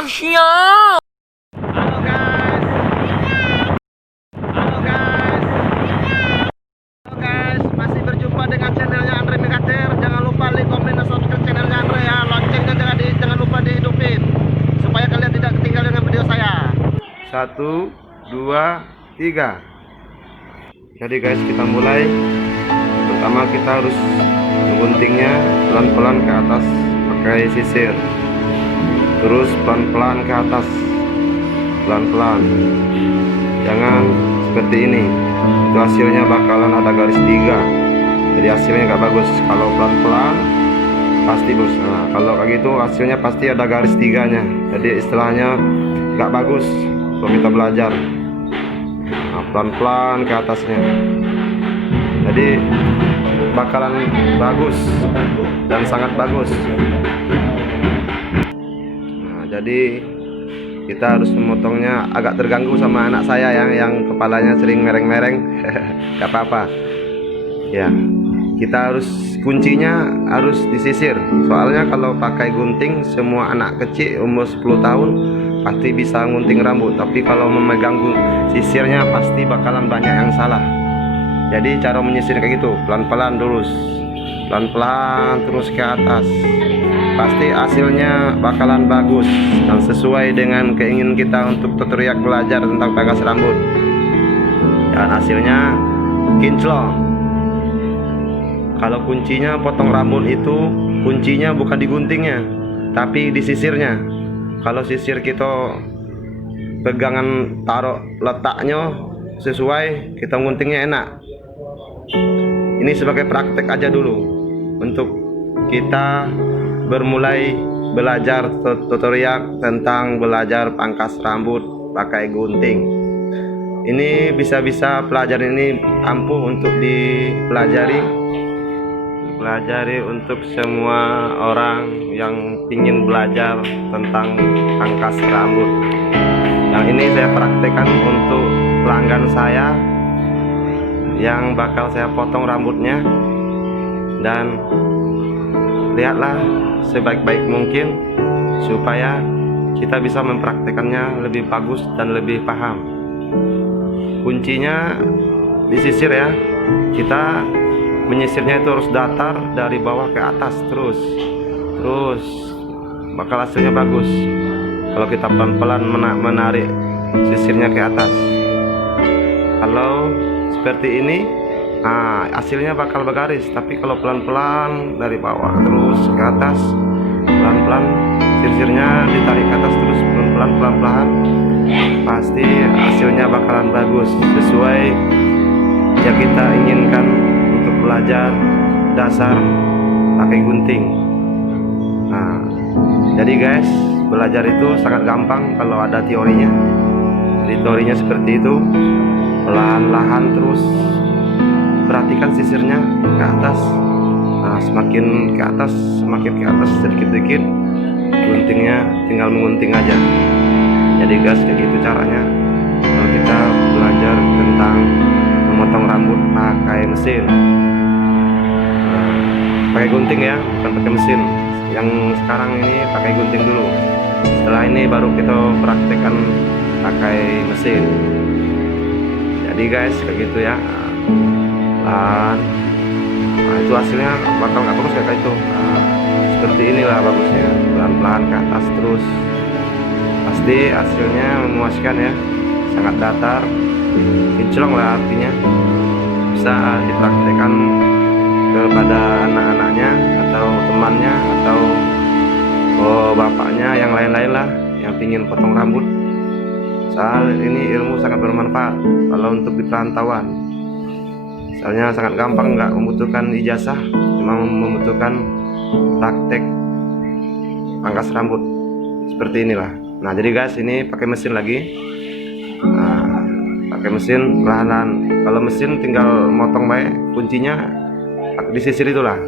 Dahsyat. Halo guys, masih berjumpa dengan channelnya Andre Megater. Jangan lupa like, komen, dan subscribe channelnya Andre ya. Loncengnya jangan lupa dihidupin supaya kalian tidak ketinggalan dengan video saya. 1, 2, 3. Jadi guys, kita mulai. Pertama kita harus mengguntingnya pelan-pelan ke atas pakai sisir. Terus pelan-pelan ke atas, pelan-pelan. Jangan seperti ini, itu hasilnya bakalan ada garis 3, jadi hasilnya nggak bagus. Kalau pelan-pelan pasti bagus. Nah, kalau kayak gitu hasilnya pasti ada garis 3-nya, jadi istilahnya nggak bagus kalau kita belajar. Nah, pelan-pelan ke atasnya, jadi bakalan bagus dan sangat bagus. Nah, jadi kita harus memotongnya. Agak terganggu sama anak saya yang kepalanya sering mereng-mereng. Gak apa-apa ya, kita harus kuncinya harus disisir. Soalnya kalau pakai gunting, semua anak kecil umur 10 tahun pasti bisa gunting rambut, tapi kalau memegang sisirnya pasti bakalan banyak yang salah. Jadi cara menyisir kayak gitu, pelan-pelan terus, pelan-pelan terus ke atas, pasti hasilnya bakalan bagus dan sesuai dengan keinginan kita untuk tutorial belajar tentang pangkas rambut, dan hasilnya kinclong. Kalau kuncinya potong rambut itu kuncinya bukan di guntingnya tapi di sisirnya. Kalau sisir kita pegangan taruh letaknya sesuai, kita guntingnya enak. Ini sebagai praktek aja dulu untuk kita bermulai belajar tutorial tentang belajar pangkas rambut pakai gunting. Ini bisa-bisa pelajaran ini ampuh untuk dipelajari untuk semua orang yang ingin belajar tentang pangkas rambut. Yang ini saya praktekkan untuk pelanggan saya yang bakal saya potong rambutnya, dan lihatlah sebaik-baik mungkin supaya kita bisa mempraktekannya lebih bagus dan lebih paham. Kuncinya disisir ya, kita menyisirnya itu harus datar dari bawah ke atas terus bakal hasilnya bagus. Kalau kita pelan-pelan menarik sisirnya ke atas, kalau seperti ini, nah hasilnya bakal bergaris. Tapi kalau pelan-pelan dari bawah terus ke atas, pelan-pelan sisirnya ditarik ke atas terus pelan-pelan, pasti hasilnya bakalan bagus sesuai yang kita inginkan untuk belajar dasar pakai gunting. Nah, jadi guys, belajar itu sangat gampang kalau ada teorinya. Jadi teorinya seperti itu, perlahan-lahan terus perhatikan sisirnya ke atas. Nah, semakin ke atas sedikit-sedikit, guntingnya tinggal mengunting aja. Jadi guys, kayak gitu caranya kalau kita belajar tentang memotong rambut pakai mesin. Nah, pakai gunting ya, bukan pakai mesin. Yang sekarang ini pakai gunting dulu, setelah ini baru kita praktekkan pakai mesin. Jadi guys, kayak gitu ya, nah itu hasilnya bakal nggak bagus kayak itu. Nah, seperti inilah bagusnya, pelan-pelan ke atas terus, pasti hasilnya memuaskan ya, sangat datar, kinclong lah artinya. Bisa dipraktekkan kepada anak-anaknya atau temannya atau bapaknya yang lain-lain lah yang ingin potong rambut. Soal ini ilmu sangat bermanfaat kalau untuk di perantauan. Soalnya sangat gampang, nggak membutuhkan ijazah, cuma membutuhkan praktek pangkas rambut seperti inilah. Nah jadi guys, ini pakai mesin lagi. Nah, pakai mesin perlahan. Kalau mesin tinggal motong baik, kuncinya disisir itulah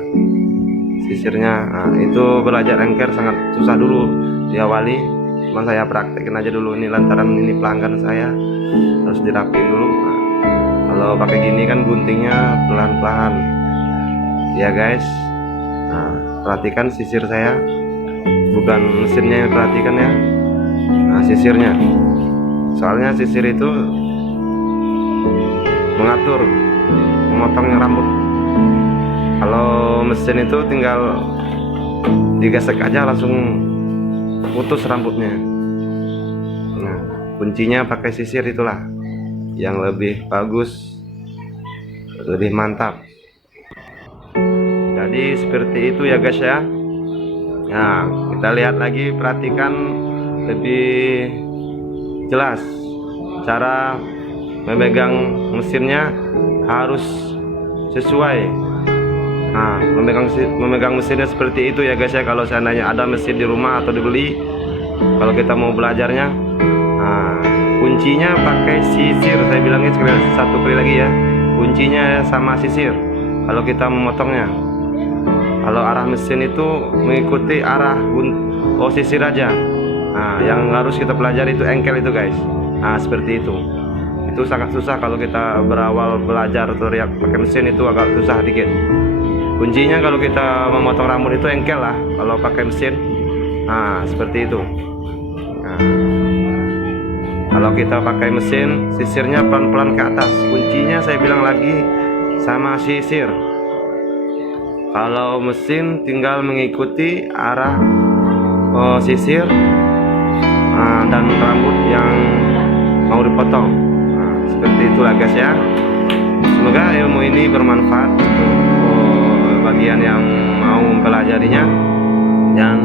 sisirnya. Nah, itu belajar engker sangat susah dulu diawali, cuman saya praktekin aja dulu ini lantaran ini pelanggan saya, harus dirapiin dulu. Nah, kalau pakai gini kan guntingnya pelan-pelan ya guys. Nah, perhatikan sisir saya, bukan mesinnya yang perhatikan ya. sisirnya. Soalnya sisir itu mengatur memotongnya rambut. Kalau mesin itu tinggal digesek aja langsung putus rambutnya. Nah, kuncinya pakai sisir itulah yang lebih bagus, lebih mantap. Jadi seperti itu ya guys ya. Nah, kita lihat lagi, perhatikan lebih jelas cara memegang mesinnya, harus sesuai. Nah, memegang mesinnya seperti itu ya guys ya. Kalau seandainya ada mesin di rumah atau dibeli, kalau kita mau belajarnya, nah, kuncinya pakai sisir. Saya bilangnya satu kali lagi ya, kuncinya sama sisir kalau kita memotongnya. Kalau arah mesin itu mengikuti arah sisir aja. Nah, yang harus kita pelajari itu engkel itu guys. Nah, seperti itu. Itu sangat susah kalau kita berawal belajar teriak pakai mesin, itu agak susah dikit. Kuncinya kalau kita memotong rambut itu engkel lah kalau pakai mesin. Nah, seperti itu. Nah, kalau kita pakai mesin, sisirnya pelan-pelan ke atas. Kuncinya saya bilang lagi sama sisir. Kalau mesin tinggal mengikuti arah sisir dan rambut yang mau dipotong. Nah, seperti itulah guys ya. Semoga ilmu ini bermanfaat untuk bagian yang mau mempelajarinya dan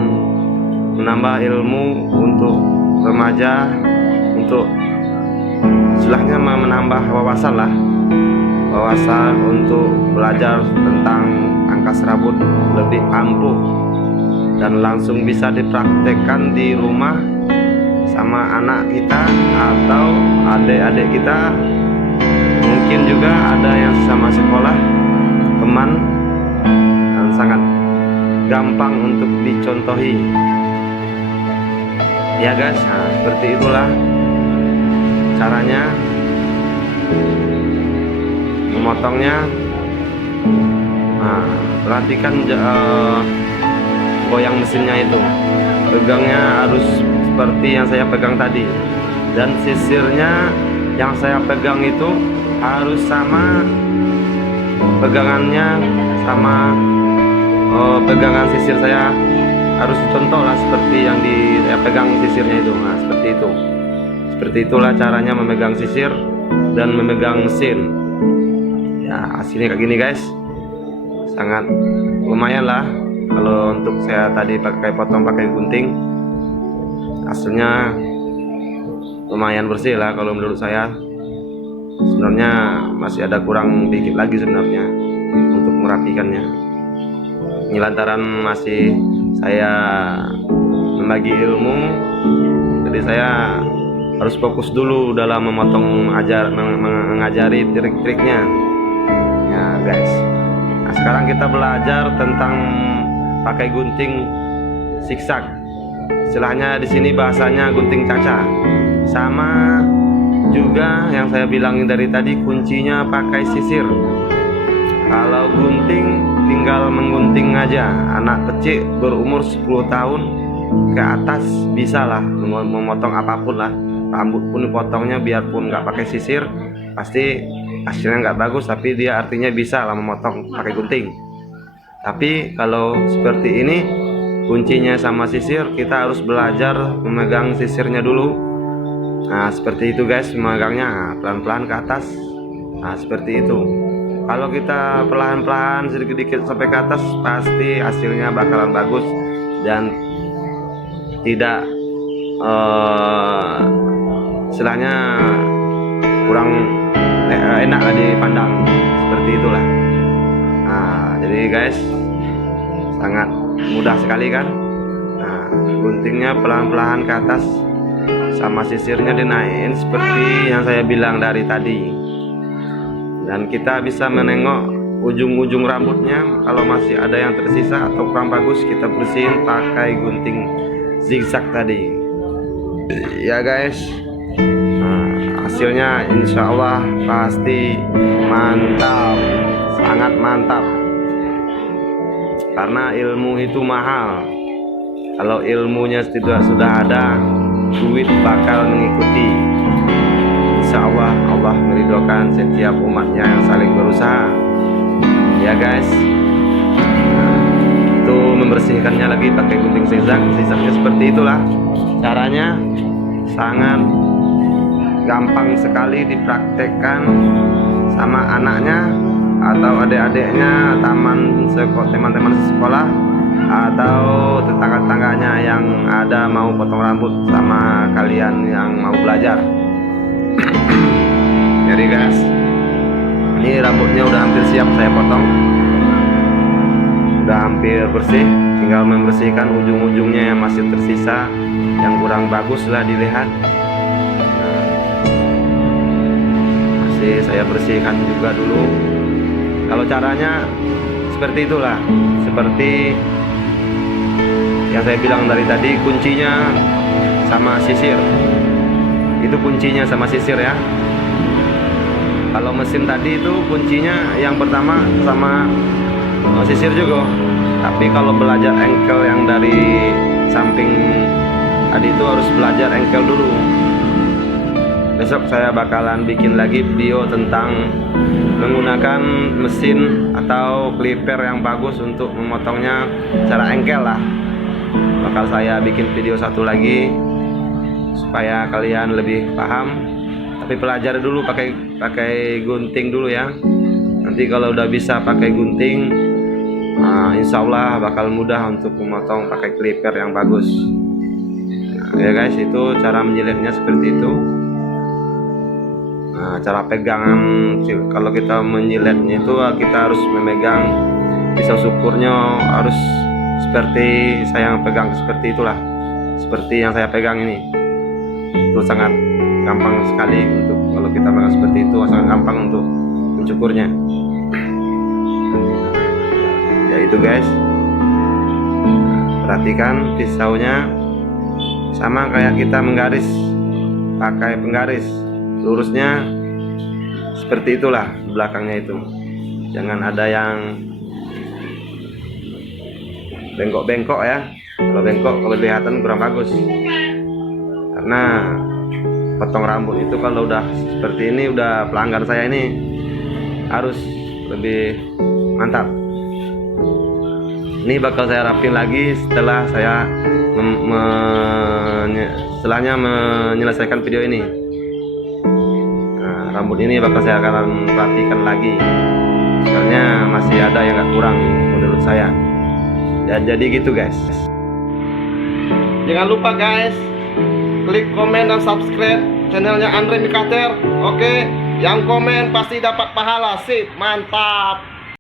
menambah ilmu untuk remaja, untuk istilahnya menambah wawasan lah, wawasan untuk belajar tentang angkas rambut lebih ampuh dan langsung bisa dipraktekkan di rumah sama anak kita atau adik-adik kita. Mungkin juga ada yang sama sekolah, teman, dan sangat gampang untuk dicontohi ya guys. Nah, seperti itulah caranya memotongnya. Nah, perhatikan goyang mesinnya itu, pegangnya harus seperti yang saya pegang tadi, dan sisirnya yang saya pegang itu harus sama pegangannya, sama pegangan sisir saya harus contoh lah seperti yang saya pegang sisirnya itu. Nah, seperti itu. Seperti itulah caranya memegang sisir dan memegang mesin. Ya, hasilnya kayak gini guys. Sangat lumayan lah. Kalau untuk saya tadi potong pakai gunting, hasilnya lumayan bersih lah kalau menurut saya. Sebenarnya masih ada kurang dikit lagi sebenarnya untuk merapikannya. Ini lantaran masih saya membagi ilmu, jadi saya harus fokus dulu dalam memotong, mengajari trik-triknya ya guys. Nah, sekarang kita belajar tentang pakai gunting zigzag. Istilahnya di sini bahasanya gunting caca. Sama juga yang saya bilangin dari tadi, kuncinya pakai sisir. Kalau gunting tinggal menggunting aja. Anak kecil berumur 10 tahun ke atas bisa lah memotong apapun lah. Rambut pun dipotongnya biarpun nggak pakai sisir, pasti hasilnya nggak bagus, tapi dia artinya bisa lah memotong pakai gunting. Tapi kalau seperti ini, kuncinya sama sisir, kita harus belajar memegang sisirnya dulu. Nah, seperti itu guys, memegangnya pelan-pelan ke atas. Nah, seperti itu. Kalau kita perlahan-lahan sedikit-sedikit sampai ke atas, pasti hasilnya bakalan bagus dan tidak istilahnya kurang enak lah dipandang. Seperti itulah. Nah, jadi guys, sangat mudah sekali kan. Nah, guntingnya pelan-pelan ke atas, sama sisirnya dinaikin seperti yang saya bilang dari tadi. Dan kita bisa menengok ujung-ujung rambutnya. Kalau masih ada yang tersisa atau kurang bagus, kita bersihin pakai gunting zigzag tadi ya guys. Nah, hasilnya insya Allah pasti mantap, sangat mantap. Karena ilmu itu mahal. Kalau ilmunya sudah ada, duit duit bakal mengikuti. Insya Allah, Allah meridhokan setiap umatnya yang saling berusaha. Ya guys, nah, itu membersihkannya lagi pakai gunting zigzag. Zigzagnya seperti itulah caranya, sangat gampang sekali dipraktekkan sama anaknya atau adik-adiknya, teman-teman sekolah, atau tetangga-tetangganya yang ada mau potong rambut sama kalian yang mau belajar. Jadi guys, ini rambutnya udah hampir siap saya potong, udah hampir bersih, tinggal membersihkan ujung-ujungnya yang masih tersisa, yang kurang bagus lah dilihat. Masih saya bersihkan juga dulu. Kalau caranya seperti itulah, seperti yang saya bilang dari tadi, kuncinya sama sisir. Itu kuncinya sama sisir ya. Kalau mesin tadi itu kuncinya yang pertama sama sisir juga. Tapi kalau belajar engkel yang dari samping tadi itu harus belajar engkel dulu. Besok saya bakalan bikin lagi video tentang menggunakan mesin atau clipper yang bagus untuk memotongnya secara engkel lah. Bakal saya bikin video satu lagi supaya kalian lebih paham. Tapi pelajari dulu pakai gunting dulu ya. Nanti kalau udah bisa pakai gunting, insya Allah bakal mudah untuk memotong pakai clipper yang bagus. Nah, ya guys, itu cara menjilitnya seperti itu. Nah, cara pegangan kalau kita menjilitnya itu kita harus memegang pisau syukurnya, harus seperti saya pegang seperti itulah, seperti yang saya pegang ini. Itu sangat gampang sekali untuk kalau kita pegang seperti itu, sangat gampang untuk mencukurnya. Ya itu guys, perhatikan pisaunya sama kayak kita menggaris pakai penggaris, lurusnya seperti itulah belakangnya itu. Jangan ada yang bengkok-bengkok ya. Kalau bengkok kalau kelihatan kurang bagus. Karena potong rambut itu kalau udah seperti ini, udah pelanggan saya ini harus lebih mantap. Ini bakal saya rapin lagi setelah saya setelahnya menyelesaikan video ini. Nah, rambut ini bakal saya akan rapikan lagi. Soalnya masih ada yang gak kurang menurut saya. Ya, jadi gitu guys. Jangan lupa guys, klik komen dan subscribe channelnya Andre Mikater. Oke, yang komen pasti dapat pahala. Sip, mantap.